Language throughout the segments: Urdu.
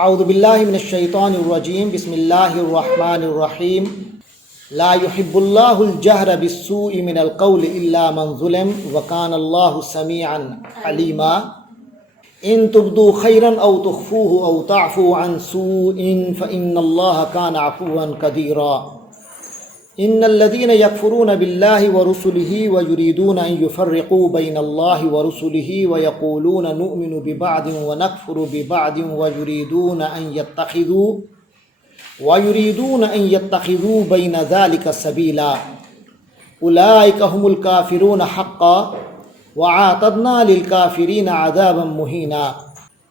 اعوذ باللہ من الشیطان الرجیم بسم اللہ الرحمن الرحیم لا يحب اللہ الجہر بالسوء من القول الا من ظلم وکان اللہ سمیعا علیما ان تبدوا خیرا او تخفوه او تعفوا عن سوء فإن اللہ کان عفوا قدیرا ان الذين يكفرون بالله ورسله ويريدون ان يفرقوا بين الله ورسله ويقولون نؤمن ببعض ونكفر ببعض ويريدون ان يتخذوا بين ذلك سبيلا اولئك هم الكافرون حقا واعتدنا للكافرين عذابا مهينا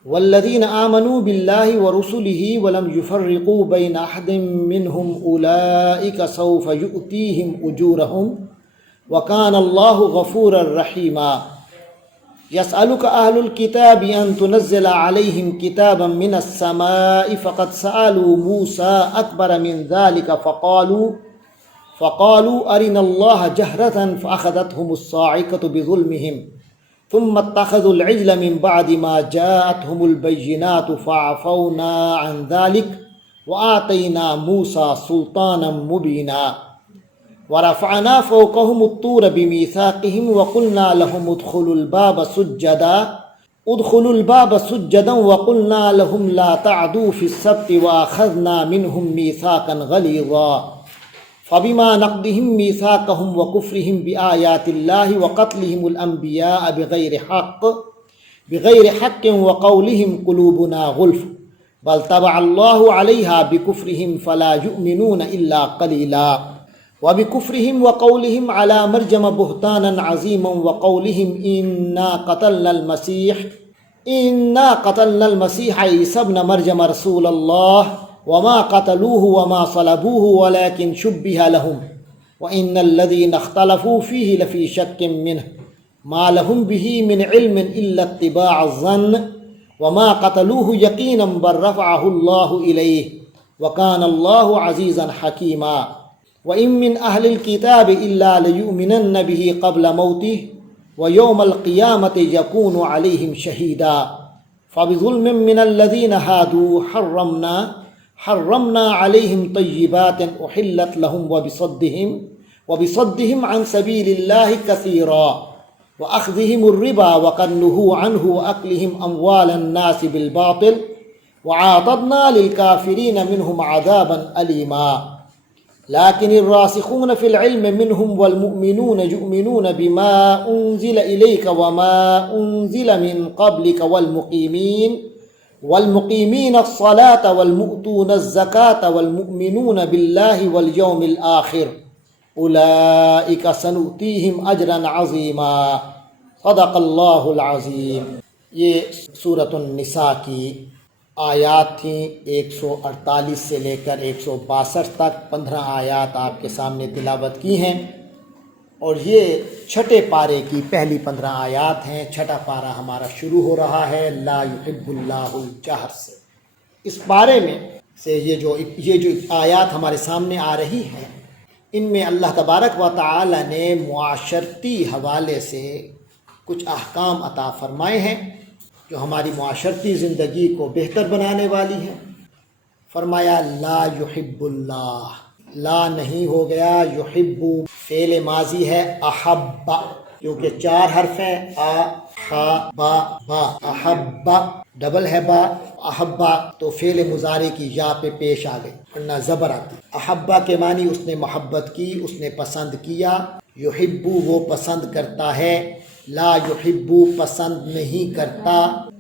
والذين آمنوا بالله ورسله ولم يفرقوا بين أحد منهم أولئك سوف يؤتيهم أجورهم وكان الله غفورا رحيما يسألك أهل الكتاب أن تنزل عليهم كتابا من السماء فقد سألوا موسى أكبر من ذلك فقالوا أرنا الله جهرة فأخذتهم الصاعقة بظلمهم ثم اتخذوا العجل من بعد ما جاءتهم البينات فعفونا عن ذلك وآتينا موسى سلطانا مبينا ورفعنا فوقهم الطور بميثاقهم وقلنا لهم ادخلوا الباب سجدا وقلنا لهم لا تعدوا في السبت وأخذنا منهم ميثاقا غليظا فبما نقضهم ميثاقهم وكفرهم بآيات الله وقتلهم الأنبياء بغير حق وقولهم قلوبنا غلف بل طبع الله عليها بكفرهم فلا يؤمنون إلا قليلا وبكفرهم وقولهم على مريم بهتانا عظيما وقولهم إنا قتلنا المسيح عيسى ابن مريم رسول الله وما قتلوه وما صلبوه ولكن شبه لهم وإن الذين اختلفوا فيه لفي شك منه ما لهم به من علم إلا اتباع الظن وما قتلوه يقينا بل رفعه الله إليه وكان الله عزيزا حكيما وإن من أهل الكتاب إلا ليؤمنن به قبل موته ويوم القيامة يكون عليهم شهيدا فبظلم من الذين هادوا حرمنا عليهم طيبات أحلت لهم وبصدهم عن سبيل الله كثيرا وأخذهم الربا وقد نهوا عنه وأكلهم أموال الناس بالباطل وعاضدنا للكافرين منهم عذابا أليما لكن الراسخون في العلم منهم والمؤمنون يؤمنون بما أنزل إليك وما أنزل من قبلك والمقيمين الصلاة والمؤتون الزكاة والمؤمنون بالله واليوم الآخر أولئك سنؤتيهم أجرا عظيما صدق اللہ العظیم۔ یہ سورۃ النساء کی آیات تھیں 148 سے لے کر 162 تک، 15 آیات آپ کے سامنے تلاوت کی ہیں، اور یہ چھٹے پارے کی پہلی 15 آیات ہیں۔ چھٹا پارہ ہمارا شروع ہو رہا ہے لا یحب اللہ الجہر سے۔ اس پارے میں سے یہ جو آیات ہمارے سامنے آ رہی ہیں، ان میں اللہ تبارک و تعالی نے معاشرتی حوالے سے کچھ احکام عطا فرمائے ہیں جو ہماری معاشرتی زندگی کو بہتر بنانے والی ہیں۔ فرمایا لا یحب اللہ، لا نہیں ہو گیا، یحب فعل ماضی ہے احب، کیونکہ 4 حرف ہیں، با احب ڈبل ہے با، احبا تو فعل مضارع کی یا پہ پیش آ گئی ورنہ زبر آتی۔ احبا کے معنی اس نے محبت کی، اس نے پسند کیا۔ یحب وہ پسند کرتا ہے، لا یحب پسند نہیں کرتا،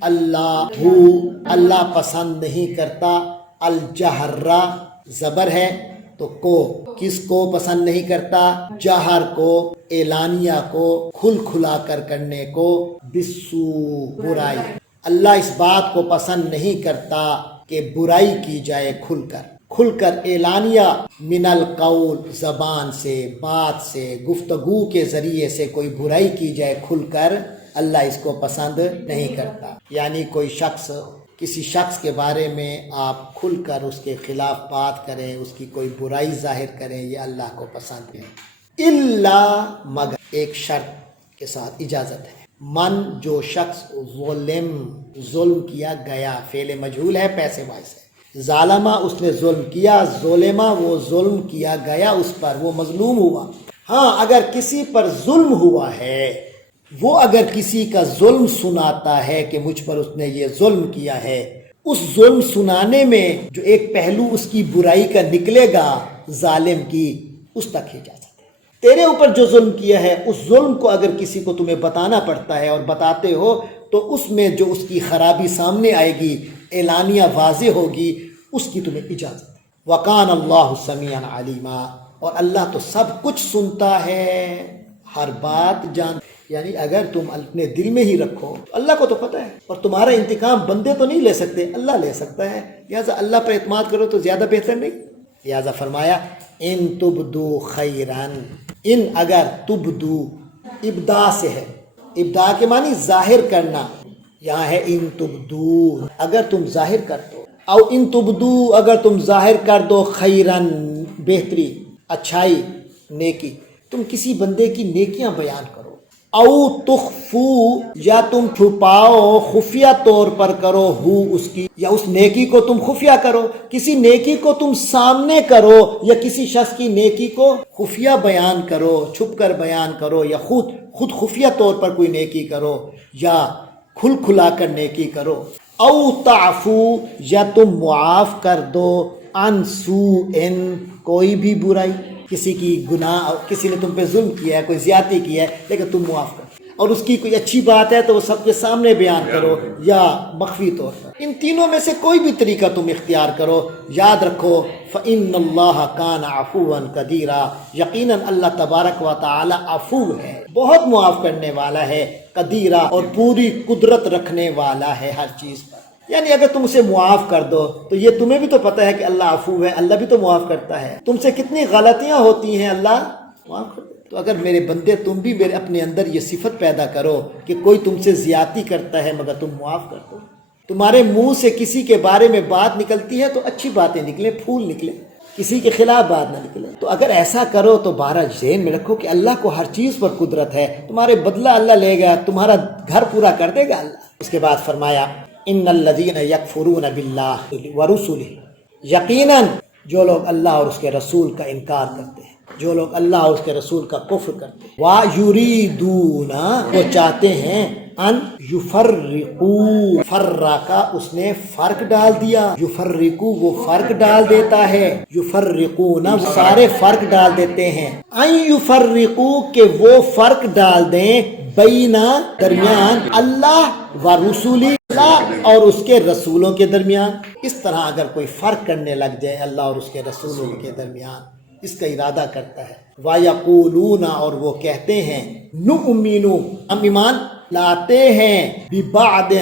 اللہ پسند نہیں کرتا، الجہر زبر ہے تو کو کس کو پسند نہیں کرتا؟ جہر کو، اعلانیہ کو، کھل کھلا کر کرنے کو، بالسو برائی۔ اللہ اس بات کو پسند نہیں کرتا کہ برائی کی جائے کھل کر اعلانیہ، من القول زبان سے، بات سے، گفتگو کے ذریعے سے کوئی برائی کی جائے کھل کر، اللہ اس کو پسند نہیں کرتا۔ یعنی کوئی شخص، کسی شخص کے بارے میں آپ کھل کر اس کے خلاف بات کریں، اس کی کوئی برائی ظاہر کریں، یہ اللہ کو پسند ہے۔ الا مگر ایک شرط کے ساتھ اجازت ہے۔ من جو شخص ظلم کیا گیا، فعل مجہول ہے، پیسے باعث ہے۔ ظالمہ اس نے ظلم کیا، ظلمہ وہ ظلم کیا گیا اس پر، وہ مظلوم ہوا۔ ہاں اگر کسی پر ظلم ہوا ہے، وہ اگر کسی کا ظلم سناتا ہے کہ مجھ پر اس نے یہ ظلم کیا ہے، اس ظلم سنانے میں جو ایک پہلو اس کی برائی کا نکلے گا ظالم کی، اس تک ہی جا سکتے۔ تیرے اوپر جو ظلم کیا ہے اس ظلم کو اگر کسی کو تمہیں بتانا پڑتا ہے اور بتاتے ہو تو اس میں جو اس کی خرابی سامنے آئے گی، اعلانیہ واضح ہوگی، اس کی تمہیں اجازت ہے۔ وَقَانَ اللَّهُ سَمِيعًا عَلِيمًا، اور اللہ تو سب کچھ سنتا ہے، ہر بات جان، یعنی اگر تم اپنے دل میں ہی رکھو تو اللہ کو تو پتہ ہے، اور تمہارا انتقام بندے تو نہیں لے سکتے، اللہ لے سکتا ہے، لہٰذا اللہ پر اعتماد کرو تو زیادہ بہتر نہیں۔ لہٰذا فرمایا ان تبدو خیرن، ان اگر تبدو ابدا سے ہے، ابدا کے معنی ظاہر کرنا، یہاں ہے ان تبدو، اگر تم ظاہر کر دو، او ان تبدو اگر تم ظاہر کر دو خیرن بہتری، اچھائی، نیکی، تم کسی بندے کی نیکیاں بیان کرو، او تخفو یا تم چھپاؤ، خفیہ طور پر کرو، ہو اس کی، یا اس نیکی کو تم خفیہ کرو، کسی نیکی کو تم سامنے کرو، یا کسی شخص کی نیکی کو خفیہ بیان کرو، چھپ کر بیان کرو، یا خود خفیہ طور پر کوئی نیکی کرو، یا کھل کھلا کر نیکی کرو، او تعفو یا تم معاف کر دو، عن سوء کوئی بھی برائی، کسی کی گناہ، کسی نے تم پہ ظلم کیا ہے، کوئی زیادتی کی ہے لیکن تم معاف کرو، اور اس کی کوئی اچھی بات ہے تو وہ سب کے سامنے بیان کرو یا مخفی طور پر، ان تینوں میں سے کوئی بھی طریقہ تم اختیار کرو۔ یاد رکھو فَإِنَّ اللَّهَ كَانَ عَفُوًّا قَدِيرًا، یقیناً اللہ تبارک و تعالی عفو ہے، بہت معاف کرنے والا ہے، قدیرہ اور پوری قدرت رکھنے والا ہے ہر چیز پر۔ یعنی اگر تم اسے معاف کر دو تو یہ تمہیں بھی تو پتہ ہے کہ اللہ عفو ہے، اللہ بھی تو معاف کرتا ہے، تم سے کتنی غلطیاں ہوتی ہیں، اللہ معاف کر دے۔ تو اگر میرے بندے تم بھی میرے اپنے اندر یہ صفت پیدا کرو کہ کوئی تم سے زیادتی کرتا ہے مگر تم معاف کر دو، تمہارے منہ سے کسی کے بارے میں بات نکلتی ہے تو اچھی باتیں نکلیں، پھول نکلیں، کسی کے خلاف بات نہ نکلے، تو اگر ایسا کرو تو بارہ ذہن میں رکھو کہ اللہ کو ہر چیز پر قدرت ہے، تمہارے بدلہ اللہ لے گا، تمہارا گھر پورا کر دے گا اللہ۔ اس کے بعد فرمایا ان الذین یکفرون باللہ ورسلہ، یقیناً جو لوگ اللہ اور اس کے رسول کا انکار کرتے ہیں، جو لوگ اللہ اور اس کے رسول کا کفر کرتے ہیں، وَيُرِيدُونَ وہ چاہتے ہیں، ان یفرقوا، فرقا اس نے فرق ڈال دیا، یفرقو وہ فرق ڈال دیتا ہے، یفرقون سارے فرق ڈال دیتے ہیں، ان یفرقو کہ وہ فرق ڈال دیں، بینا درمیان اللہ و رسولی، اللہ اور اس کے رسولوں کے درمیان۔ اس طرح اگر کوئی فرق کرنے لگ جائے اللہ اور اس کے رسولوں کے درمیان، اس کا ارادہ کرتا ہے، وَيَقُولُونَ اور وہ کہتے ہیں، نُؤْمِنُ ہم ایمان لاتے ہیں، بِبَعْدٍ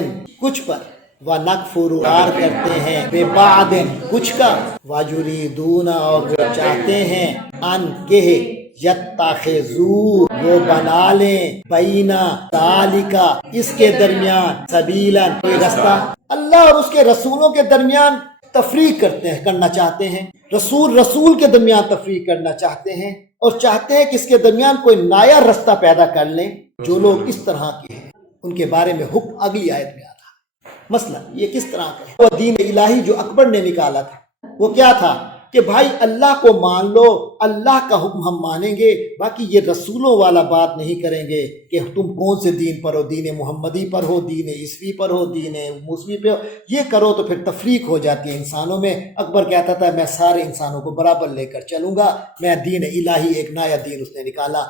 کچھ پر، وَنَكْفُرُ انکار کرتے ہیں، بِبَعْدٍ کچھ کا، وَيُرِيدُونَ اور وہ چاہتے ہیں، ان کہ یتخذوا وہ بنا لیں، بینا ذالک اس کے درمیان، سبیلا کوئی رستہ، اللہ اور اس کے رسولوں کے درمیان تفریق کرنا چاہتے ہیں، رسول کے درمیان تفریق کرنا چاہتے ہیں، اور چاہتے ہیں کہ اس کے درمیان کوئی نیا رستہ پیدا کر لیں۔ جو لوگ اس طرح کے ہیں ان کے بارے میں حکم اگلی آیت میں آتا ہے۔ مثلا یہ کس طرح کا ہے؟ وہ دین الہی جو اکبر نے نکالا تھا وہ کیا تھا کہ بھائی اللہ کو مان لو، اللہ کا حکم ہم مانیں گے، باقی یہ رسولوں والا بات نہیں کریں گے کہ تم کون سے دین پر ہو، دین محمدی پر ہو، دین عیسوی پر ہو، دین موسوی پہ ہو، یہ کرو تو پھر تفریق ہو جاتی ہے انسانوں میں۔ اکبر کہتا تھا میں سارے انسانوں کو برابر لے کر چلوں گا، میں دین الہی ایک نیا دین اس نے نکالا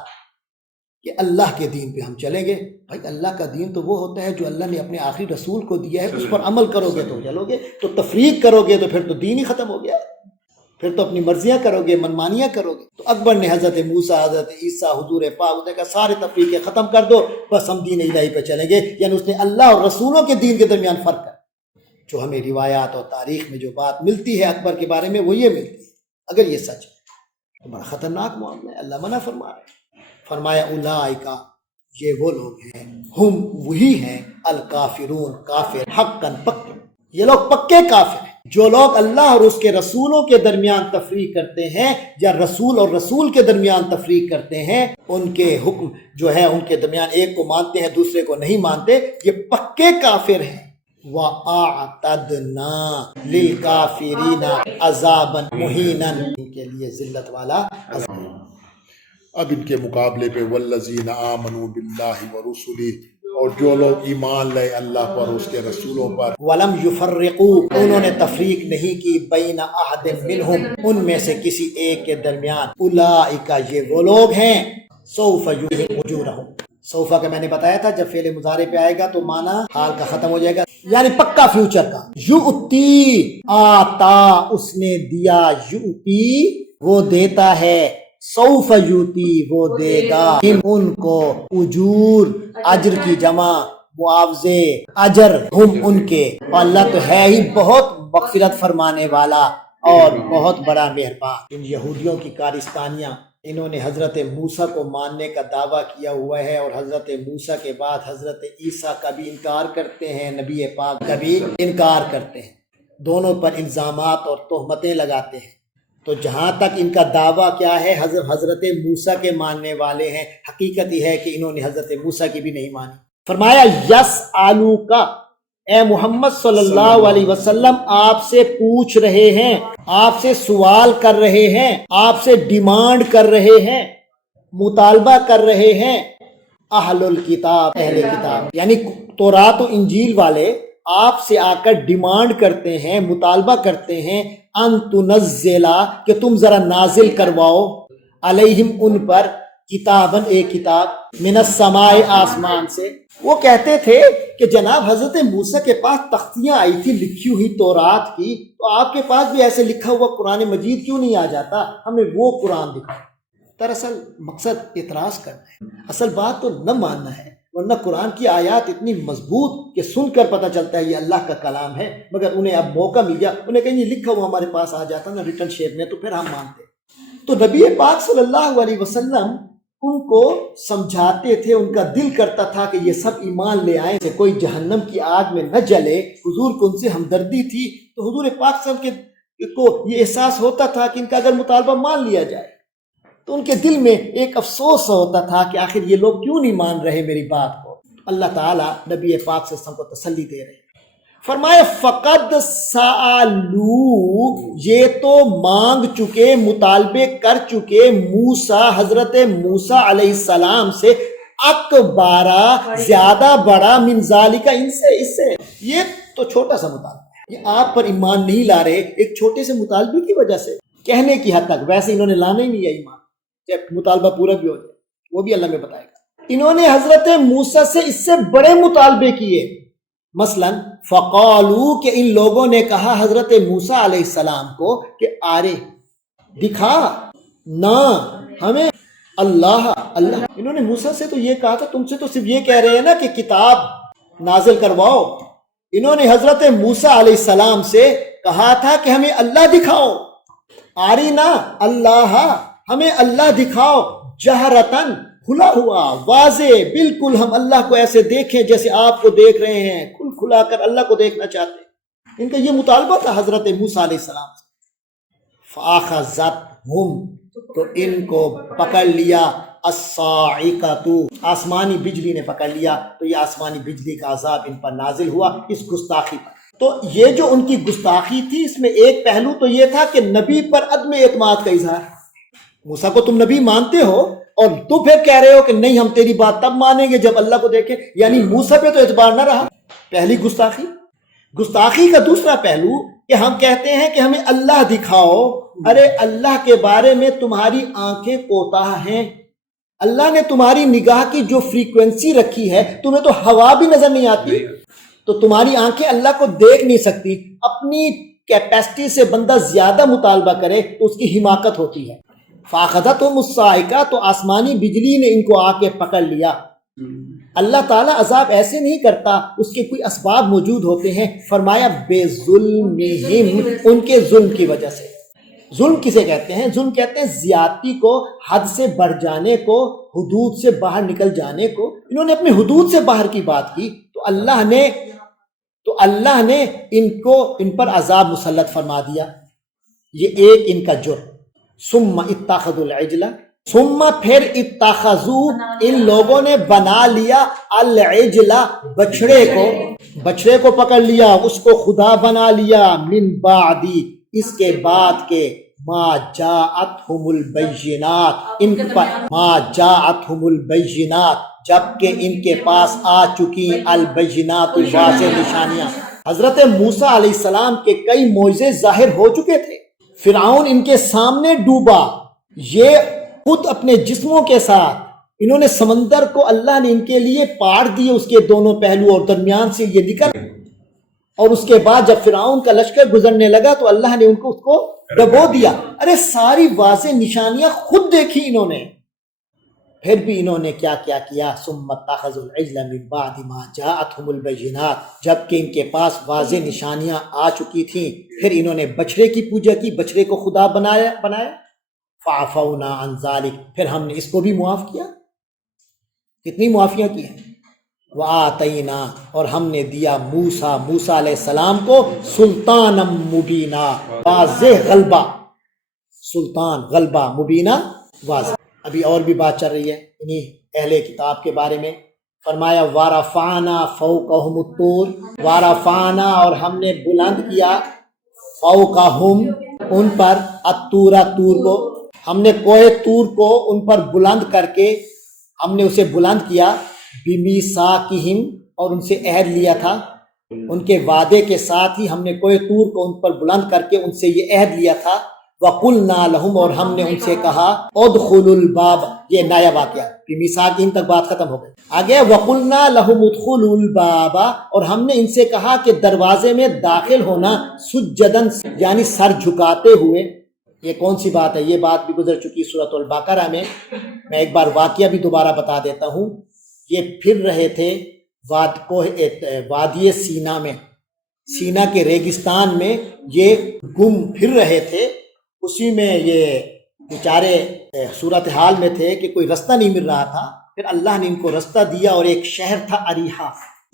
کہ اللہ کے دین پہ ہم چلیں گے۔ بھائی اللہ کا دین تو وہ ہوتا ہے جو اللہ نے اپنے آخری رسول کو دیا ہے، اس پر عمل کرو گے تو چلو گے، تو تفریق کرو گے تو پھر تو دین ہی ختم ہو گیا، پھر تو اپنی مرضیاں کرو گے، منمانیاں کرو گے۔ تو اکبر نے حضرت موسیٰ، حضرت عیسیٰ، حضور پاک نے کہا سارے تفریقیں ختم کر دو، بس ہم دین الہی پہ چلیں گے، یعنی اس نے اللہ اور رسولوں کے دین کے درمیان فرق کر، جو ہمیں روایات اور تاریخ میں جو بات ملتی ہے اکبر کے بارے میں وہ یہ ملتی ہے۔ اگر یہ سچ ہے تو بڑا خطرناک معاملہ ہے، اللہ منع فرما رہے ہیں۔ فرمایا اولئک یہ وہ لوگ ہیں، ہم وہی ہیں، الکافرون کافر، حقاً پکے، یہ لوگ پکے کافر ہیں، جو لوگ اللہ اور اس کے رسولوں کے درمیان تفریق کرتے ہیں یا رسول اور رسول کے درمیان تفریق کرتے ہیں، ان کے حکم جو ہے ان کے درمیان ایک کو مانتے ہیں دوسرے کو نہیں مانتے، یہ پکے کافر ہیں۔ وَأَعْتَدْنَا لِلْكَافِرِينَ عَذَابًا مُهِينًا، ان کے لیے ذلت والا عذاب۔ اب ان کے مقابلے پہ والذین آمنوا باللہ ورسلہ، اور جو لوگ ایمان لائے اللہ پر اس کے رسولوں پر، وَلَمْ يُفَرِّقُوا، انہوں نے تفریق نہیں کی، بین احد منہم، ان میں سے کسی ایک کے درمیان، اولئک، یہ وہ لوگ ہیں، سوف یؤتیہم اجورہم، سوفا کا میں نے بتایا تھا جب فعل مضارع پہ آئے گا تو معنی حال کا ختم ہو جائے گا، یعنی پکا فیوچر کا۔ یؤتی، آتا، اس نے دیا، یؤتی، وہ دیتا ہے، سوف یوتی، وہ دے گا، ان کو، اجور، اجر کی جمع، معاوضے، اجر، ہم ان کے، اور اللہ تو ہے ہی بہت مغفرت فرمانے والا اور بہت بڑا مہربان۔ ان یہودیوں کی کارستانیاں، انہوں نے حضرت موسیٰ کو ماننے کا دعویٰ کیا ہوا ہے، اور حضرت موسیٰ کے بعد حضرت عیسیٰ کا بھی انکار کرتے ہیں، نبی پاک کا بھی انکار کرتے ہیں، دونوں پر الزامات اور تہمتیں لگاتے ہیں۔ تو جہاں تک ان کا دعویٰ کیا ہے، حضرت موسیٰ کے ماننے والے ہیں، حقیقت یہ ہے کہ انہوں نے حضرت موسیٰ کی بھی نہیں مانی۔ فرمایا یسألوک، اے محمد صلی اللہ علیہ وسلم آپ سے پوچھ رہے ہیں، آپ سے سوال کر رہے ہیں، آپ سے ڈیمانڈ کر رہے ہیں، مطالبہ کر رہے ہیں، اہل الکتاب، اہل کتاب یعنی تورات و انجیل والے آپ سے آ کر ڈیمانڈ کرتے ہیں، مطالبہ کرتے ہیں، ان تنزلا، کہ تم ذرا نازل کرواؤ، علیہم ان پر، کتابن ایک کتاب، من السماء آسمان سے۔ وہ کہتے تھے کہ جناب حضرت موسیٰ کے پاس تختیاں آئی تھی لکھی ہوئی تورات کی، تو آپ کے پاس بھی ایسے لکھا ہوا قرآن مجید کیوں نہیں آ جاتا، ہمیں وہ قرآن دکھاؤ۔ دراصل مقصد اعتراض کرنا ہے، اصل بات تو نہ ماننا ہے، ورنہ قرآن کی آیات اتنی مضبوط کہ سن کر پتہ چلتا ہے یہ اللہ کا کلام ہے، مگر انہیں اب موقع مل گیا، انہیں کہیں یہ لکھا ہوا ہمارے پاس آ جاتا نا ریٹن شیپ میں تو پھر ہم مانتے۔ تو نبی پاک صلی اللہ علیہ وسلم ان کو سمجھاتے تھے، ان کا دل کرتا تھا کہ یہ سب ایمان لے آئیں، کوئی جہنم کی آگ میں نہ جلے، حضور کو ان سے ہمدردی تھی، تو حضور پاک صلی اللہ علیہ وسلم کو یہ احساس ہوتا تھا کہ ان کا اگر مطالبہ مان لیا جائے تو ان کے دل میں ایک افسوس ہوتا تھا کہ آخر یہ لوگ کیوں نہیں مان رہے میری بات کو۔ اللہ تعالیٰ نبی پاک صلی اللہ علیہ وسلم کو تسلی دے رہے ہیں، فرمایا فقد سألو، یہ تو مانگ چکے، مطالبے کر چکے، موسیٰ، حضرت موسیٰ علیہ السلام سے، اکبارہ، زیادہ بڑا، من ذالک، ان سے، اس سے، یہ تو چھوٹا سا مطالبہ ہے، یہ آپ پر ایمان نہیں لا رہے ایک چھوٹے سے مطالبے کی وجہ سے، کہنے کی حد تک، ویسے انہوں نے لانا ہی نہیں ہے ایمان، جب مطالبہ پورا بھی ہو جائے وہ بھی اللہ میں بتائے گا۔ انہوں نے حضرت موسیٰ سے اس سے بڑے مطالبے کیے، مثلا فقالو، کہ ان لوگوں نے کہا حضرت موسیٰ علیہ السلام کو کہ آرے، دکھا نہ ہمیں اللہ، انہوں نے موسیٰ سے تو یہ کہا تھا، تم سے تو صرف یہ کہہ رہے ہیں نا کہ کتاب نازل کرواؤ، انہوں نے حضرت موسیٰ علیہ السلام سے کہا تھا کہ ہمیں اللہ دکھاؤ، آرینا اللہ، ہمیں اللہ دکھاؤ، جہرتن، کھلا ہوا، واضح، بالکل ہم اللہ کو ایسے دیکھیں جیسے آپ کو دیکھ رہے ہیں، کھل کھلا کر اللہ کو دیکھنا چاہتے ہیں۔ ان کا یہ مطالبہ تھا حضرت موسیٰ علیہ السلام سے۔ فَأَخَذَتْهُمْ، تو ان کو پکڑ لیا، الصَّاعِقَةُ، آسمانی بجلی نے پکڑ لیا، تو یہ آسمانی بجلی کا عذاب ان پر نازل ہوا اس گستاخی پر۔ تو یہ جو ان کی گستاخی تھی، اس میں ایک پہلو تو یہ تھا کہ نبی پر عدم اعتماد کا اظہار، موسیٰ کو تم نبی مانتے ہو اور تو پھر کہہ رہے ہو کہ نہیں ہم تیری بات تب مانیں گے جب اللہ کو دیکھیں، یعنی موسیٰ پہ تو اعتبار نہ رہا، پہلی گستاخی۔ گستاخی کا دوسرا پہلو کہ ہم کہتے ہیں کہ ہمیں اللہ دکھاؤ، ارے اللہ کے بارے میں تمہاری آنکھیں کوتاہ ہیں، اللہ نے تمہاری نگاہ کی جو فریکوینسی رکھی ہے، تمہیں تو ہوا بھی نظر نہیں آتی، تو تمہاری آنکھیں اللہ کو دیکھ نہیں سکتی، اپنی کیپیسٹی سے بندہ زیادہ مطالبہ کرے تو اس کی حماقت ہوتی ہے۔ فَأَخَذَتْهُمُ الصَّاعِقَةُ، تو آسمانی بجلی نے ان کو آ کے پکڑ لیا۔ اللہ تعالیٰ عذاب ایسے نہیں کرتا، اس کے کوئی اسباب موجود ہوتے ہیں، فرمایا بے ظلمہم، ان کے ظلم کی وجہ سے۔ ظلم کسے کہتے ہیں؟ ظلم کہتے ہیں زیادتی کو، حد سے بڑھ جانے کو، حدود سے باہر نکل جانے کو۔ انہوں نے اپنے حدود سے باہر کی بات کی تو اللہ نے ان پر عذاب مسلط فرما دیا. یہ ایک ان کا جرم. ثم اتخذوا العجل، ثم پھر اتخذوا ان لوگوں نے بنا لیا العجل بچڑے کو پکڑ لیا، اس کو خدا بنا لیا، من بعدی اس کے بعد کے ما جاءتہم البینات جبکہ ان کے پاس آ چکی البینات واضح نشانیاں. حضرت موسیٰ علیہ السلام کے کئی معجزے ظاہر ہو چکے تھے. فرعون ان کے سامنے ڈوبا، یہ خود اپنے جسموں کے ساتھ، انہوں نے سمندر کو اللہ نے ان کے لیے پاڑ دیے اس کے دونوں پہلو اور درمیان سے یہ نکل. اور اس کے بعد جب فرعون کا لشکر گزرنے لگا تو اللہ نے ان کو اس کو ڈبو دیا. ارے ساری واضح نشانیاں خود دیکھی انہوں نے. پھر بھی انہوں نے کیا کیا ثم اتخذوا العجل من بعد ما جاءتهم البینات، جبکہ ان کے پاس واضح نشانیاں آ چکی تھیں، پھر انہوں نے بچڑے کی پوجا کی، بچڑے کو خدا بنایا. فعفونا عن ذلک، پھر ہم نے اس کو بھی معاف کیا. کتنی معافیاں کی ہیں. وآتینا، اور ہم نے دیا موسیٰ علیہ السلام کو سلطانا مبینہ، واضح غلبہ. سلطان غلبہ، مبینہ واضح. ابھی اور بھی بات چل رہی ہے انہی اہل کتاب کے بارے میں. فرمایا وَرَفَعْنَا فَوْقَهُمُ الطُّورَ، وَرَفَعْنَا اور ہم نے بلند کیا، فَوْقَهُمْ ان پر، الطُّورَ طور کو، ہم نے کوہ طور کو ان پر بلند کر کے ہم نے اسے بلند کیا، بِمِيثَاقِهِمْ اور ان سے عہد لیا تھا، ان کے وعدے کے ساتھ ہی ہم نے کوہ طور کو ان پر بلند کر کے ان سے یہ عہد لیا تھا. وَقُلْنَا لَهُمْ اور ہم نے ان سے کہا ادخلوا الباب، یہ نیا واقعہ، بِمِيثَاقِهِمْ تک بات ختم ہو گئی. آگے وَقُلْنَا لَهُمْ ادخلوا الباب، اور ہم نے ان سے کہا کہ دروازے میں داخل ہونا سجدن یعنی سر جھکاتے ہوئے. یہ کون سی بات ہے؟ یہ بات بھی گزر چکی سورۃ البقرہ میں. میں ایک بار واقعہ بھی دوبارہ بتا دیتا ہوں. یہ پھر رہے تھے وادی سینا میں، سینا کے ریگستان میں یہ گم پھر رہے تھے. اسی میں یہ بیچارے صورتحال میں تھے کہ کوئی رستہ نہیں مل رہا تھا. پھر اللہ نے ان کو رستہ دیا، اور ایک شہر تھا اریحا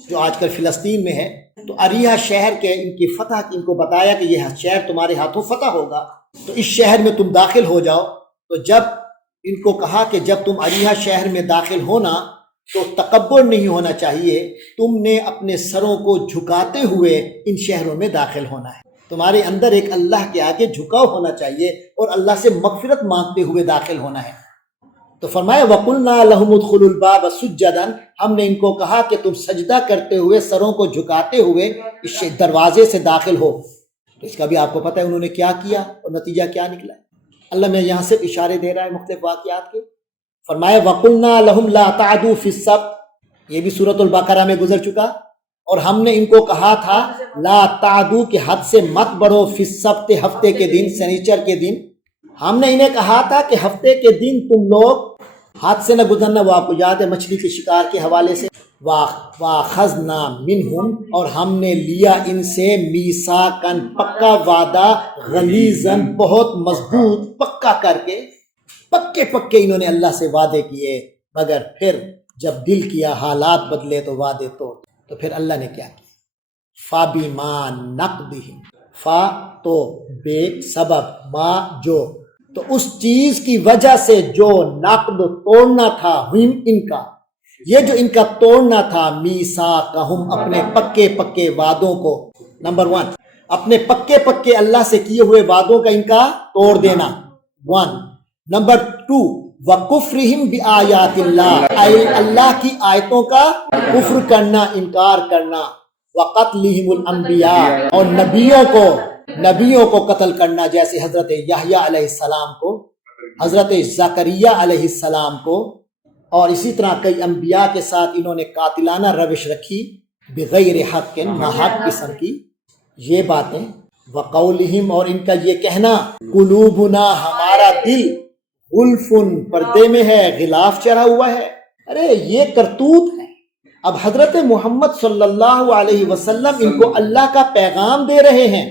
جو آج کل فلسطین میں ہے. تو اریحا شہر کے ان کی فتح کی ان کو بتایا کہ یہ شہر تمہارے ہاتھوں فتح ہوگا، تو اس شہر میں تم داخل ہو جاؤ. تو جب ان کو کہا کہ جب تم اریحا شہر میں داخل ہونا تو تکبر نہیں ہونا چاہیے، تم نے اپنے سروں کو جھکاتے ہوئے ان شہروں میں داخل ہونا ہے. تمہارے اندر ایک اللہ کے آگے جھکاؤ ہونا چاہیے اور اللہ سے مغفرت مانگتے ہوئے داخل ہونا ہے. تو فرمایا وَقُلْنَا لَهُمُ ادْخُلُوا الْبَابَ سُجَّدًا، ہم نے ان کو کہا کہ تم سجدہ کرتے ہوئے، سروں کو جھکاتے ہوئے اس دروازے سے داخل ہو. تو اس کا بھی آپ کو پتہ ہے انہوں نے کیا کیا اور نتیجہ کیا نکلا. اللہ میں یہاں سے اشارے دے رہا ہے مختلف واقعات کے. فرمایا وَقُلْنَا لَهُمْ لَا تَعْدُوا فِي السَّبْتِ، یہ بھی سورۃ البقرہ میں گزر چکا. اور ہم نے ان کو کہا تھا لا تعدو کہ حد سے مت بڑھو، فی السبت ہفتے کے دن، سنیچر کے دن. ہم نے انہیں کہا تھا کہ ہفتے کے دن تم لوگ حد سے نہ گزرنا. وہ آپ کو یاد ہے مچھلی کے شکار کے حوالے سے. وَأَخَذْنَا مِنْهُمْ اور ہم نے لیا ان سے میثاقاً پکا وعدہ، غلیظاً بہت مضبوط، پکا کر کے، پکے انہوں نے اللہ سے وعدے کیے. مگر پھر جب دل کیا، حالات بدلے تو وعدے تو پھر اللہ نے کیا کیا. فَبِمَا نَقْضِهِمْ، فا تو بے سبب، ما جو، تو اس چیز کی وجہ سے جو نقد توڑنا تھا، ہم ان کا، یہ جو ان کا توڑنا تھا، میثاقہم اپنے پکے وعدوں کو. نمبر 1 اپنے پکے اللہ سے کیے ہوئے وعدوں کا ان کا توڑ دینا. 1 نمبر 2 وَكُفْرِهِمْ بِآيَاتِ اللَّهِ، اللہ کی آیتوں کا کفر کرنا، انکار کرنا. وَقَتْلِهِمُ الْأَنْبِيَاءَ اور نبیوں کو قتل کرنا، جیسے حضرت یحییٰ علیہ السلام کو، حضرت زکریا علیہ السلام کو، اور اسی طرح کئی انبیاء کے ساتھ انہوں نے قاتلانہ روش رکھی، بغیر حق، ناحق قسم کی. یہ باتیں. وَقَوْلِهِمْ اور ان کا یہ کہنا، قُلُوبُنَا ہمارا دل، غلفن پردے میں ہے، غلاف چڑھا ہوا ہے. ارے یہ کرتوت ہے. اب حضرت محمد صلی اللہ علیہ وسلم ان کو اللہ کا پیغام دے رہے ہیں،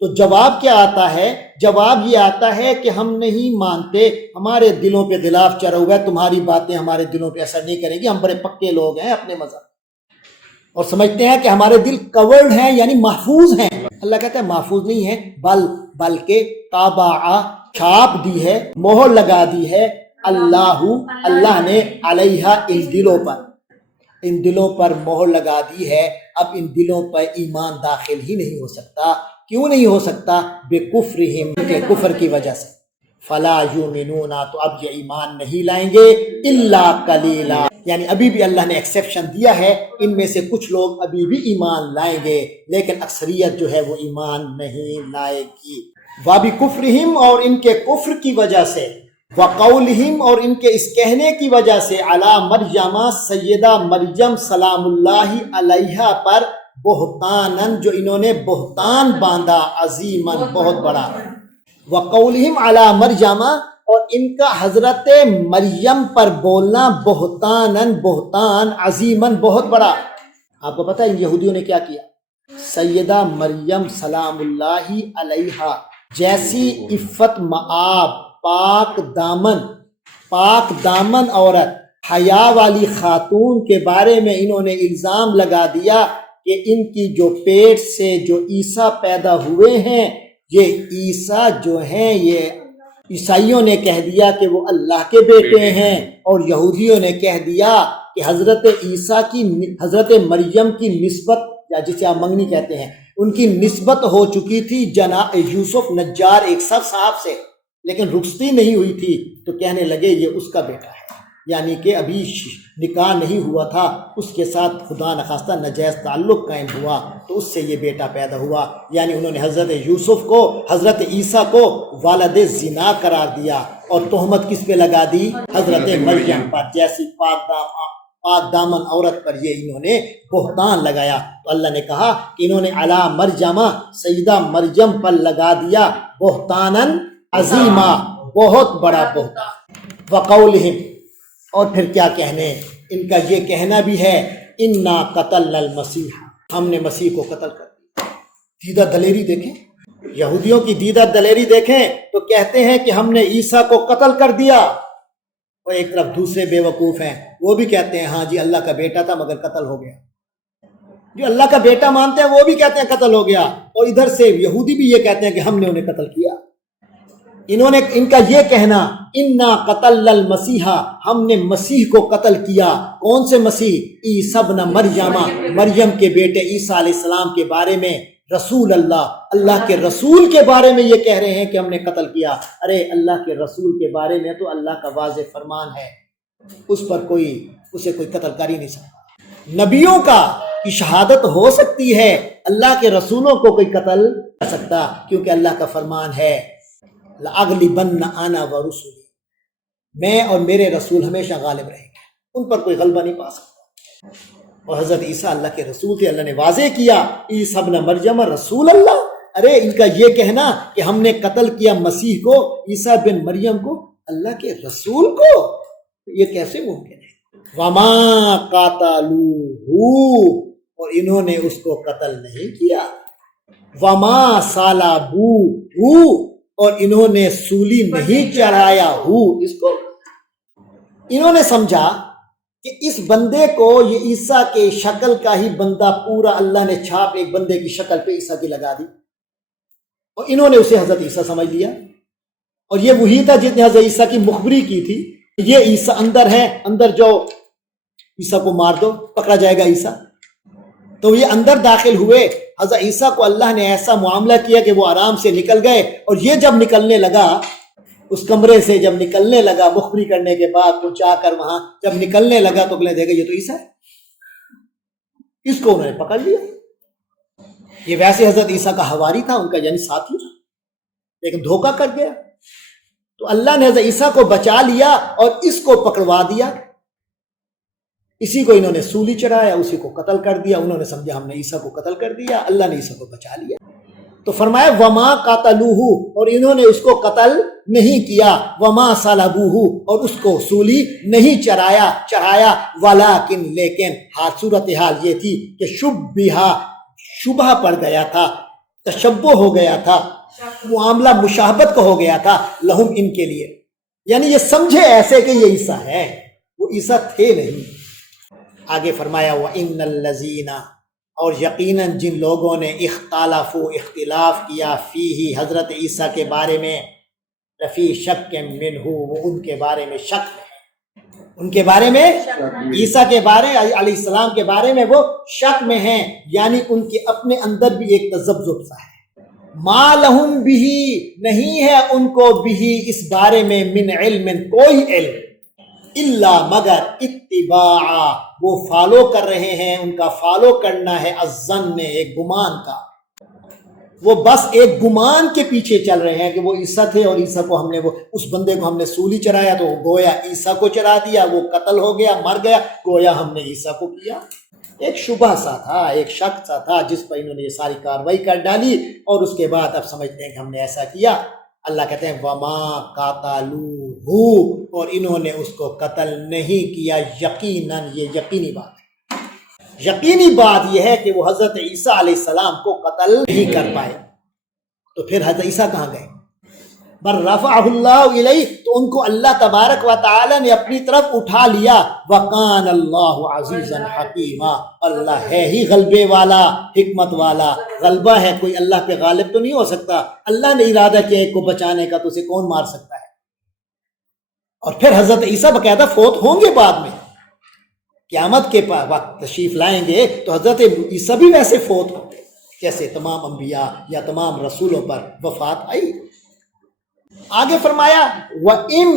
تو جواب کیا آتا ہے؟ جواب یہ آتا ہے کہ ہم نہیں مانتے، ہمارے دلوں پہ غلاف چڑھا ہوا ہے، تمہاری باتیں ہمارے دلوں پہ اثر نہیں کریں گی، ہم بڑے پکے لوگ ہیں اپنے مذہب. اور سمجھتے ہیں کہ ہمارے دل کورڈ ہیں یعنی محفوظ ہیں. اللہ کہتا ہے محفوظ نہیں ہے، بلکہ طبع چھاپ دی ہے، مہر لگا دی ہے اللہ نے علیہا ان دلوں پر مہر لگا دی ہے. اب ان دلوں پر ایمان داخل ہی نہیں ہو سکتا. کیوں نہیں ہو سکتا؟ بکفرہم، کے کفر کی وجہ سے. فلا یؤمنون، تو اب یہ ایمان نہیں لائیں گے الا قلیلا، یعنی ابھی بھی اللہ نے ایکسیپشن دیا ہے، ان میں سے کچھ لوگ ابھی بھی ایمان لائیں گے لیکن اکثریت جو ہے وہ ایمان نہیں لائے گی. وَبِكُفْرِهِمْ، اور ان کے کفر کی وجہ سے، وَقَوْلِهِمْ، اور ان کے اس کہنے کی وجہ سے، علی مریم، سیدہ مریم سلام اللہ علیہا پر، بہتانن، جو انہوں نے بہتان باندھا، عظیمن، بہت بڑا. وَقَوْلِهِمْ علی مریم، اور ان کا حضرت مریم پر بولنا، بہتانن، بہتان، عظیمن، بہت بڑا. آپ کو پتہ ہے ان یہودیوں نے کیا کیا؟ سیدہ مریم سلام اللہ علیہا جیسی عفت مآب، پاک دامن عورت، حیا والی خاتون کے بارے میں انہوں نے الزام لگا دیا کہ ان کی جو پیٹ سے جو عیسیٰ پیدا ہوئے ہیں، یہ عیسیٰ جو ہیں، یہ عیسائیوں نے کہہ دیا کہ وہ اللہ کے بیٹے ہیں، اور یہودیوں نے کہہ دیا کہ حضرت عیسیٰ کی، حضرت مریم کی نسبت، یا جسے آپ منگنی کہتے ہیں، ان کی نسبت ہو چکی تھی جناب یوسف نجار ایک صاحب سے، لیکن رخصتی نہیں ہوئی تھی، تو کہنے لگے یہ اس کا بیٹا ہے، یعنی کہ ابھی نکاح نہیں ہوا تھا، اس کے ساتھ خدا نخواستہ ناجائز تعلق قائم ہوا، تو اس سے یہ بیٹا پیدا ہوا. یعنی انہوں نے حضرت یوسف کو، حضرت عیسیٰ کو والد زنا قرار دیا، اور تہمت کس پہ لگا دی؟ حضرت مریم پر، جیسی پاک دامن عورت پر یہ انہوں نے بہتان لگایا. تو اللہ نے کہا کہ انہوں نے علی مریم، سیدہ مریم پر لگا دیا بہتانن عظیمہ، بہت بڑا بہتان. وقولہم، اور پھر کیا کہنے ان کا؟ یہ کہنا بھی ہے انا قتلنا المسیح، ہم نے مسیح کو قتل کر دیا. دیدہ دلیری دیکھیں، یہودیوں کی دیدہ دلیری دیکھیں، تو کہتے ہیں کہ ہم نے عیسیٰ کو قتل کر دیا. اور ایک طرف دوسرے بے وقوف ہیں، وہ بھی کہتے ہیں ہاں جی اللہ کا بیٹا تھا مگر قتل ہو گیا. جو اللہ کا بیٹا مانتے ہیں وہ بھی کہتے ہیں قتل ہو گیا، اور ادھر سے یہودی بھی یہ کہتے ہیں کہ ہم نے انہیں قتل کیا. انہوں نے، ان کا یہ کہنا انا قتلنا المسیح، ہم نے مسیح کو قتل کیا. کون سے مسیح؟ عیسیٰ ابن مریم کے بیٹے عیسیٰ علیہ السلام کے بارے میں، رسول اللہ کے رسول کے بارے میں یہ کہہ رہے ہیں کہ ہم نے قتل کیا. ارے اللہ کے رسول کے بارے میں تو اللہ کا واضح فرمان ہے، اس پر اسے کوئی قتل کر ہی نہیں سکتا. نبیوں کی شہادت ہو سکتی ہے، اللہ کے رسولوں کو کوئی قتل کر سکتا، کیونکہ اللہ کا فرمان ہے لَأَغْلِبَنَّ أَنَا وَرُسُلِي، میں اور میرے رسول ہمیشہ غالب رہیں گے، ان پر کوئی غلبہ نہیں پا سکتا. اور حضرت عیسیٰ اللہ کے رسول تھے، اللہ نے واضح کیا عیسیٰ ابن مریم رسول اللہ. ارے ان کا یہ کہنا کہ ہم نے قتل کیا مسیح کو، عیسیٰ بن مریم کو، اللہ کے رسول کو، یہ کیسے ممکن ہے؟ وَمَا قَتَلُوهُ، اور انہوں نے اس کو قتل نہیں کیا. وَمَا صَلَبُوهُ، اور انہوں نے سولی نہیں چڑھایا اس کو. انہوں نے سمجھا کہ اس بندے کو، یہ عیسیٰ کے شکل کا ہی بندہ، پورا اللہ نے چھاپ ایک بندے کی شکل پہ عیسیٰ کی لگا دی، اور انہوں نے اسے حضرت عیسیٰ سمجھ لیا. اور یہ وہی تھا جس نے حضرت عیسیٰ کی مخبری کی تھی، یہ عیسیٰ اندر ہے، اندر جاؤ عیسیٰ کو مار دو، پکڑا جائے گا عیسیٰ. تو یہ اندر داخل ہوئے، حضرت عیسیٰ کو اللہ نے ایسا معاملہ کیا کہ وہ آرام سے نکل گئے. اور یہ جب نکلنے لگا اس کمرے سے، جب نکلنے لگا مخبری کرنے کے بعد پہنچا کر وہاں، جب نکلنے لگا تو اگلے دیکھا یہ تو عیسیٰ ہے. اس کو انہوں نے پکڑ لیا. یہ ویسے حضرت عیسیٰ کا حواری تھا، ان کا یعنی ساتھی تھا، لیکن دھوکہ کر گیا. تو اللہ نے حضرت عیسیٰ کو بچا لیا اور اس کو پکڑوا دیا. اسی کو انہوں نے سولی چڑھایا، اسی کو قتل کر دیا. انہوں نے سمجھا ہم نے عیسیٰ کو قتل کر دیا، اللہ نے عیسیٰ کو بچا لیا. تو فرمایا وما قتلوہ، اور انہوں نے اس کو قتل نہیں کیا. وما صلبوہ، اور اس کو سولی نہیں چڑھایا. ولیکن، لیکن صورتحال یہ تھی کہ شبہ پڑ گیا تھا، تشبہ ہو گیا تھا، معاملہ مشابہت کا ہو گیا تھا، لہم، ان کے لیے. یعنی یہ سمجھے ایسے کہ یہ عیسیٰ ہے، وہ عیسیٰ تھے نہیں. آگے فرمایا وَإِنَّ الَّذِينَ، اور یقیناً جن لوگوں نے اختلاف کیا فیہ حضرت عیسیٰ کے بارے میں، لفی شک منہ، وہ ان کے بارے میں شک میں ہیں، ان کے بارے میں عیسیٰ کے بارے علیہ السلام کے بارے میں وہ شک میں ہیں، یعنی ان کے اپنے اندر بھی ایک تذبذب سا ہے۔ ما لہم بھی، نہیں ہے ان کو بھی اس بارے میں من علم، کوئی علم، الا مگر اتباع، وہ فالو کر رہے ہیں، ان کا فالو کرنا ہے الظن، ایک گمان کا، وہ بس ایک گمان کے پیچھے چل رہے ہیں کہ وہ عیسیٰ تھے اور عیسیٰ کو ہم نے اس بندے کو ہم نے سولی چڑھایا تو گویا عیسیٰ کو چڑھا دیا، وہ قتل ہو گیا، مر گیا، گویا ہم نے عیسیٰ کو کیا۔ ایک شبہ سا تھا، ایک شک سا تھا جس پر انہوں نے یہ ساری کاروائی کر ڈالی، اور اس کے بعد اب سمجھتے ہیں کہ ہم نے ایسا کیا۔ اللہ کہتے ہیں وما قاتلوہ، اور انہوں نے اس کو قتل نہیں کیا، یقیناً، یہ یقینی بات ہے، یقینی بات یہ ہے کہ وہ حضرت عیسیٰ علیہ السلام کو قتل نہیں کر پائے۔ تو پھر حضرت عیسیٰ کہاں گئے؟ بل رفعہ اللہ الیہ، تو ان کو اللہ تبارک و تعالی نے اپنی طرف اٹھا لیا۔ وکان اللہ عزیزا حکیما، اللہ ہے ہی غلبے والا، حکمت والا، غلبہ ہے، کوئی اللہ پہ غالب تو نہیں ہو سکتا۔ اللہ نے ارادہ کیا ایک کو بچانے کا تو اسے کون مار سکتا ہے؟ اور پھر حضرت عیسیٰ باقاعدہ فوت ہوں گے بعد میں، قیامت کے وقت تشریف لائیں گے تو حضرت عیسیٰ بھی ویسے فوت ہوں گے جیسے تمام انبیاء یا تمام رسولوں پر وفات آئی۔ آگے فرمایا وَإِن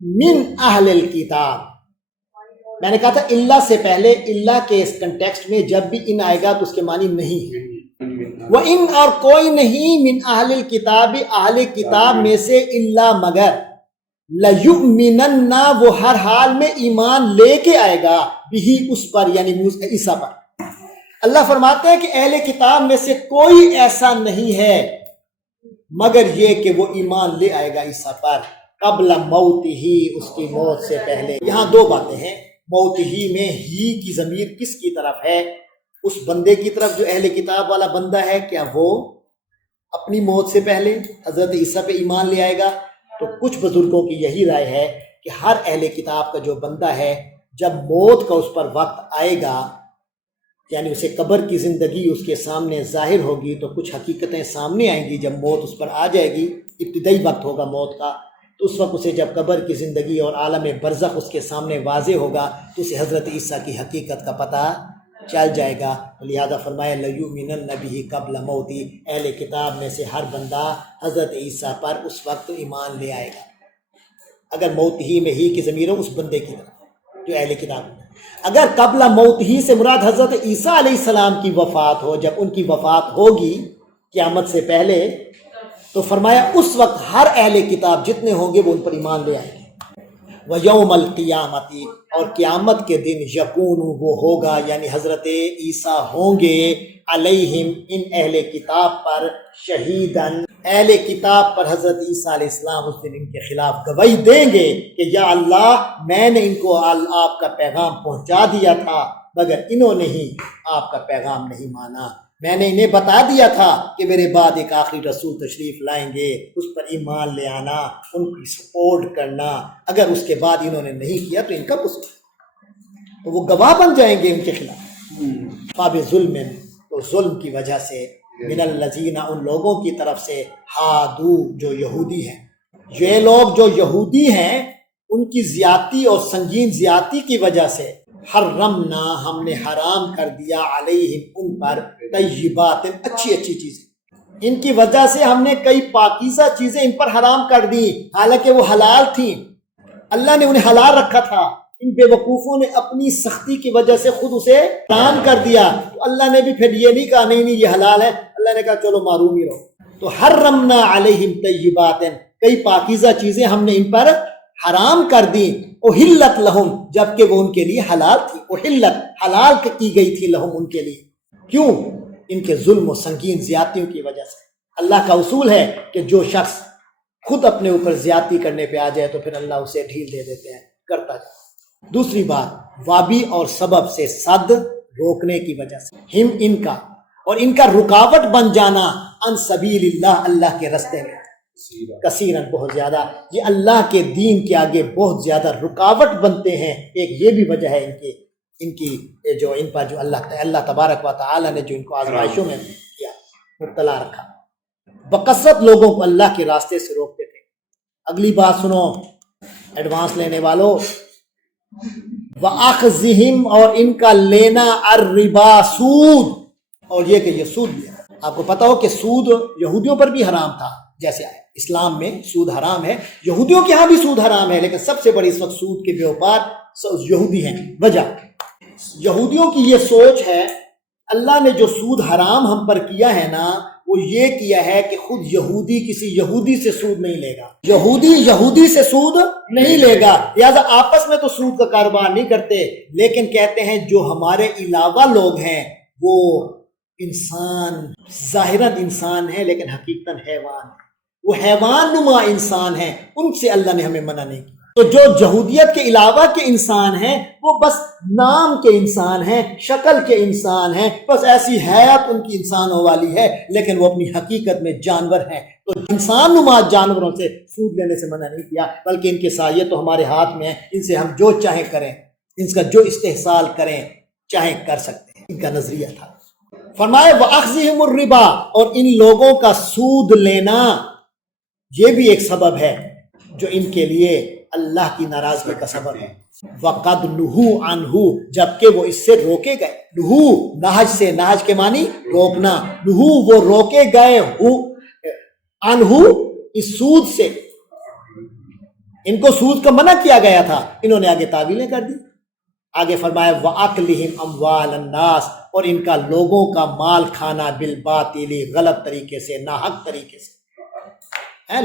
مِّنْ أَهْلِ الْكِتَابِ، میں نے کہا تھا اللہ سے پہلے، اللہ کے اس کنٹیکسٹ میں جب بھی ان آئے گا تو اس کے معنی نہیں ہے۔ وَإِن، اور کوئی نہیں، من اہل الکتاب، اہل کتاب میں سے، الا مگر، لَيُؤْمِنَنَّ، وہ ہر حال میں ایمان لے کے آئے گا، بھی اس پر، یعنی عیسیٰ پر۔ اللہ فرماتے ہیں کہ اہل کتاب میں سے کوئی ایسا نہیں ہے مگر یہ کہ وہ ایمان لے آئے گا عیسیٰ پر، قبل موت ہی، اس کی موت سے پہلے۔ یہاں دو باتیں ہیں، موت ہی میں ہی کی ضمیر کس کی طرف ہے؟ اس بندے کی طرف جو اہل کتاب والا بندہ ہے، کیا وہ اپنی موت سے پہلے حضرت عیسیٰ پہ ایمان لے آئے گا؟ تو کچھ بزرگوں کی یہی رائے ہے کہ ہر اہل کتاب کا جو بندہ ہے، جب موت کا اس پر وقت آئے گا، یعنی اسے قبر کی زندگی اس کے سامنے ظاہر ہوگی تو کچھ حقیقتیں سامنے آئیں گی۔ جب موت اس پر آ جائے گی، ابتدائی وقت ہوگا موت کا، تو اس وقت اسے جب قبر کی زندگی اور عالم برزخ اس کے سامنے واضح ہوگا تو اسے حضرت عیسیٰ کی حقیقت کا پتہ چل جائے گا۔ لہذا فرمایا لَيُؤْمِنَنَّ بِهِ قَبْلَ مَوْتِهِ، اہل کتاب میں سے ہر بندہ حضرت عیسیٰ پر اس وقت ایمان لے آئے گا، اگر موت ہی میں ہی کی ضمیر ہو اس بندے کی طرف جو اہل کتاب ہے۔ اگر قبل موت ہی سے مراد حضرت عیسیٰ علیہ السلام کی وفات ہو، جب ان کی وفات ہوگی قیامت سے پہلے، تو فرمایا اس وقت ہر اہل کتاب جتنے ہوں گے وہ ان پر ایمان لے آئیں گے۔ وَيَوْمَ الْقِيَامَةِ، اور قیامت کے دن، یکون، وہ ہوگا، یعنی حضرت عیسیٰ ہوں گے، علیہم، ان اہل کتاب پر، شہیداً، اہل کتاب پر حضرت عیسیٰ علیہ السلام اس دن ان کے خلاف گواہی دیں گے کہ یا اللہ، میں نے ان کو آپ کا پیغام پہنچا دیا تھا مگر انہوں نے ہی آپ کا پیغام نہیں مانا، میں نے انہیں بتا دیا تھا کہ میرے بعد ایک آخری رسول تشریف لائیں گے، اس پر ایمان لے آنا، ان کی سپورٹ کرنا، اگر اس کے بعد انہوں نے نہیں کیا تو ان کا قصور، تو وہ گواہ بن جائیں گے ان کے خلاف۔ فَبِظُلْمٍ، تو ظلم کی وجہ سے، من الذین، ان لوگوں کی طرف سے، ہادو، جو یہودی ہیں، یہ لوگ جو یہودی ہیں ان کی زیادتی اور سنگین زیادتی کی وجہ سے، حرمنا، ہم نے حرام کر دیا، علیہم، ان پر، طیبات، اچھی اچھی چیزیں، ان کی وجہ سے ہم نے کئی پاکیزہ چیزیں ان پر حرام کر دی، حالانکہ وہ حلال تھیں، اللہ نے انہیں حلال رکھا تھا، ان بے وقوفوں نے اپنی سختی کی وجہ سے خود اسے حرام کر دیا، تو اللہ نے بھی پھر یہ نہیں کہا نہیں یہ حلال ہے، اللہ نے کہا چلو معروم ہی رہو۔ تو حرمنا علیہم طیبات، کئی پاکیزہ چیزیں ہم نے ان پر حرام کر دی، احلت لہم، جبکہ وہ ان کے لیے حلال تھی، احلت، حلال کی گئی تھی، لہم، ان کے لیے، کیوں؟ ان کے ظلم و سنگین زیادتیوں کی وجہ سے۔ اللہ کا اصول ہے کہ جو شخص خود اپنے اوپر زیادتی کرنے پہ آ جائے تو پھر اللہ اسے ڈھیل دے دیتے ہیں، کرتا جائے۔ دوسری بات، وابی اور سبب سے، صد، روکنے کی وجہ سے، ہم، ان کا، اور ان کا رکاوٹ بن جانا، ان سبیل اللہ، اللہ کے راستے میں، کثیرن، بہت زیادہ، یہ اللہ کے دین کے آگے بہت زیادہ رکاوٹ بنتے ہیں، ایک یہ بھی وجہ ہے ان کے ان کی جو ان پر جو اللہ تبارک و تعالی نے جو ان کو آزمائشوں میں کیا، مبتلا رکھا، بکثرت لوگوں کو اللہ کے راستے سے روکتے تھے۔ اگلی بات سنو ایڈوانس لینے والوں، وَأَخْذِهِمْ اور ان کا لینا الربا سود، اور یہ کہ یہ سود لیا۔ آپ کو پتہ ہو کہ سود یہودیوں پر بھی حرام تھا، جیسے اسلام میں سود حرام ہے، یہودیوں کے ہاں بھی سود حرام ہے، لیکن سب سے بڑی اس وقت سود کے بیوپار یہودی ہیں۔ وجہ یہودیوں کی یہ سوچ ہے، اللہ نے جو سود حرام ہم پر کیا ہے نا، وہ یہ کیا ہے کہ خود یہودی کسی یہودی سے سود نہیں لے گا، یہودی سے سود نہیں لے گا، لہٰذا آپس میں تو سود کا کاروبار نہیں کرتے، لیکن کہتے ہیں جو ہمارے علاوہ لوگ ہیں وہ انسان، ظاہراً انسان ہے لیکن حقیقتاً حیوان ہے، وہ حیوان نما انسان ہیں، ان سے اللہ نے ہمیں منع نہیں کیا۔ تو جو یہودیت کے علاوہ کے انسان ہیں وہ بس نام کے انسان ہیں، شکل کے انسان ہیں، بس ایسی حیات ان کی انسانوں والی ہے، لیکن وہ اپنی حقیقت میں جانور ہیں۔ تو انسان نما جانوروں سے سود لینے سے منع نہیں کیا، بلکہ ان کے سایے تو ہمارے ہاتھ میں ہیں، ان سے ہم جو چاہیں کریں، ان کا جو استحصال کریں چاہیں کر سکتے ہیں، ان کا نظریہ تھا۔ فرمائے وَأَخْذِهِمُ الرِّبَا، اور ان لوگوں کا سود لینا یہ بھی ایک سبب ہے جو ان کے لیے اللہ کی ناراضگی کا سبب ہے۔ وَقَدْ نُهُوا عَنْهُ، جبکہ وہ اس سے روکے گئے۔ نُهُو نہج سے، نہج کے معنی روکنا، نُهُو وہ روکے گئے، عَنْهُ اس سود سے، ان کو سود کا منع کیا گیا تھا، انہوں نے آگے تعویلیں کر دی۔ آگے فرمایا وَأَكْلِهِمْ أَمْوَالَ النَّاسِ، اور ان کا لوگوں کا مال کھانا، بالباطل غلط طریقے سے، ناحق طریقے سے،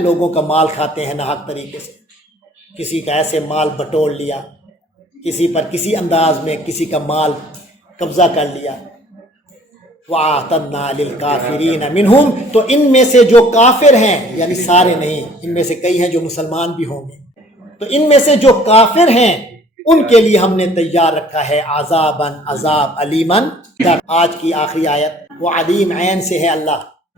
لوگوں کا مال کھاتے ہیں ناحق طریقے سے، کسی کا ایسے مال بٹور لیا، کسی پر کسی انداز میں کسی کا مال قبضہ کر لیا۔ وَأَعْتَدْنَا لِلْكَافِرِينَ مِنْهُمْ، تو ان میں سے جو کافر ہیں، یعنی سارے نہیں، ان میں سے کئی ہیں جو مسلمان بھی ہوں گے، تو ان میں سے جو کافر ہیں ان کے لیے ہم نے تیار رکھا ہے عذاباً عذاب، علیماً۔ آج کی آخری آیت، وہ علیم عین سے ہے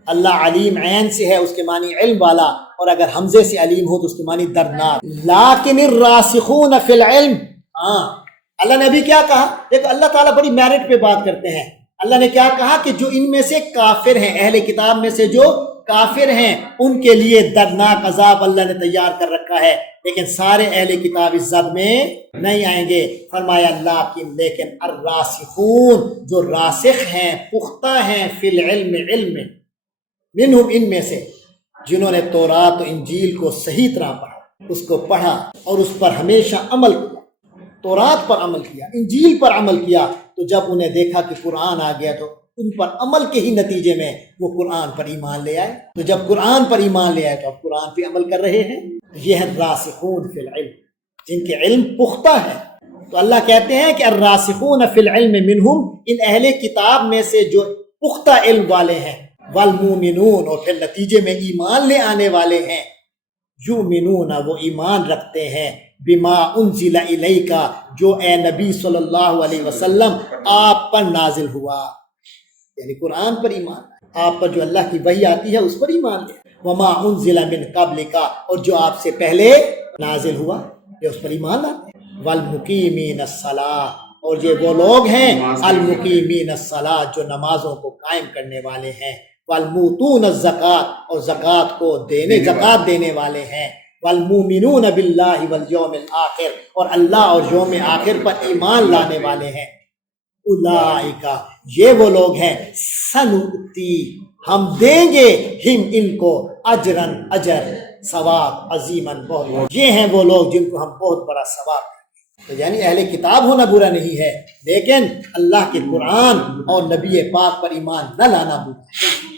اللہ علیم عین سے ہے، اس کے معنی علم والا، اور اگر حمزے سے علیم ہو تو اس کے معنی دردناک۔ لیکن الراسخون فی العلم، اللہ نے ابھی کیا کہا؟ دیکھو اللہ تعالیٰ بڑی میرٹ پہ بات کرتے ہیں۔ اللہ نے کیا کہا کہ جو ان میں سے کافر ہیں، اہل کتاب میں سے جو کافر ہیں، ان کے لیے دردناک عذاب اللہ نے تیار کر رکھا ہے، لیکن سارے اہل کتاب اس زد میں نہیں آئیں گے۔ فرمایا اللہ کی لیکن الراسخون، جو راسخ ہیں، پختہ ہیں، فی العلم علم میں، منہم ان میں سے، جنہوں نے تورات و انجیل کو صحیح طرح پڑھا، اس کو پڑھا اور اس پر ہمیشہ عمل کیا، تورات پر عمل کیا، انجیل پر عمل کیا، تو جب انہیں دیکھا کہ قرآن آ گیا تو ان پر عمل کے ہی نتیجے میں وہ قرآن پر ایمان لے آئے۔ تو جب قرآن پر ایمان لے آئے تو اب قرآن پہ عمل کر رہے ہیں۔ یہ ہے راسخون فی العلم، جن کے علم پختہ ہے۔ تو اللہ کہتے ہیں کہ الراسخون فی العلم منہم، ان اہل کتاب میں سے جو پختہ علم والے ہیں، والمومنون، اور پھر نتیجے میں ایمان لے آنے والے ہیں، یؤمنون وہ ایمان رکھتے ہیں، بما انزل الیک جو اے نبی صلی اللہ علیہ وسلم آپ پر نازل ہوا، یعنی قرآن پر ایمان، آپ پر جو اللہ کی وحی آتی ہے اس پر ایمان لے، وما انزل من قبلک، اور جو آپ سے پہلے نازل ہوا یہ اس پر ایمان لاتے ہیں، والمقیمین الصلاۃ، اور یہ وہ لوگ ہیں المقیمین الصلاۃ جو نمازوں کو قائم کرنے والے ہیں، والموتون الزکوٰۃ اور زکوٰۃ دینے والے ہیں، والمومنون باللہ والیوم الآخر اور اللہ اور یوم آخر پر ایمان لانے والے ہیں، اولئک یہ وہ لوگ ہیں، سنؤتی ہم دیں گے، ہم ان کو اجرن اجر، ثواب عظیماً بہت بڑا، یہ ہیں وہ لوگ جن کو ہم بہت بڑا ثواب دیں گے۔ تو یعنی اہل کتاب ہونا برا نہیں ہے، لیکن اللہ کے قرآن اور نبی پاک پر ایمان نہ لانا برا ہے۔